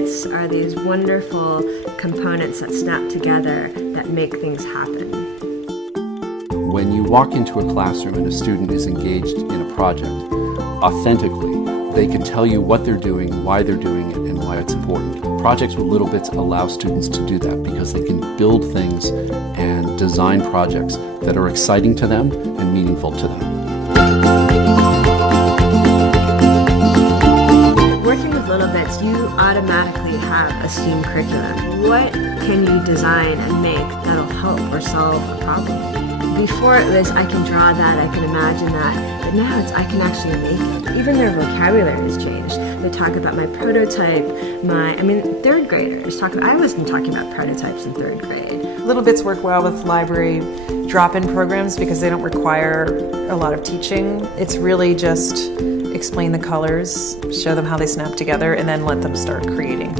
bits are these wonderful components that snap together that make things happen. When you walk into a classroom and a student is engaged in a project, authentically, they can tell you what they're doing, why they're doing it, and why it's important. Projects with littleBits allow students to do that because they can build things and design projects that are exciting to them and meaningful to them. Working with littleBits, you automatically have a STEAM curriculum. What can you design and make that'll help or solve a problem? Before it was, I can draw that, I can imagine that, but now it's, I can actually make it. Even their vocabulary has changed. They talk about my prototype, third graders talk about, I wasn't talking about prototypes in third grade. littleBits work well with library drop-in programs because they don't require a lot of teaching. It's really just explain the colors, show them how they snap together, and then let them start creating.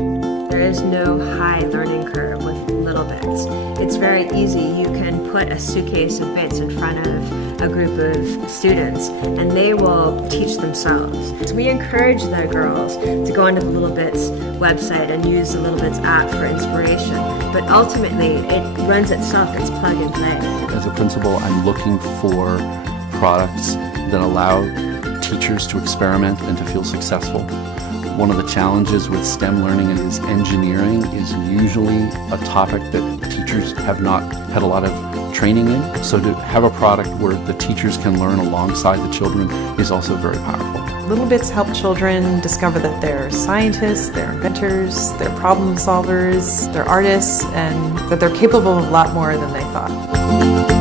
There is no high learning curve with littleBits. It's very easy. You can put a suitcase of bits in front of a group of students and they will teach themselves. So we encourage the girls to go onto the littleBits website and use the littleBits app for inspiration. But ultimately, it runs itself. It's plug and play. As a principal, I'm looking for products that allow teachers to experiment and to feel successful. One of the challenges with STEM learning is engineering is usually a topic that teachers have not had a lot of training in. So to have a product where the teachers can learn alongside the children is also very powerful. littleBits help children discover that they're scientists, they're inventors, they're problem solvers, they're artists, and that they're capable of a lot more than they thought.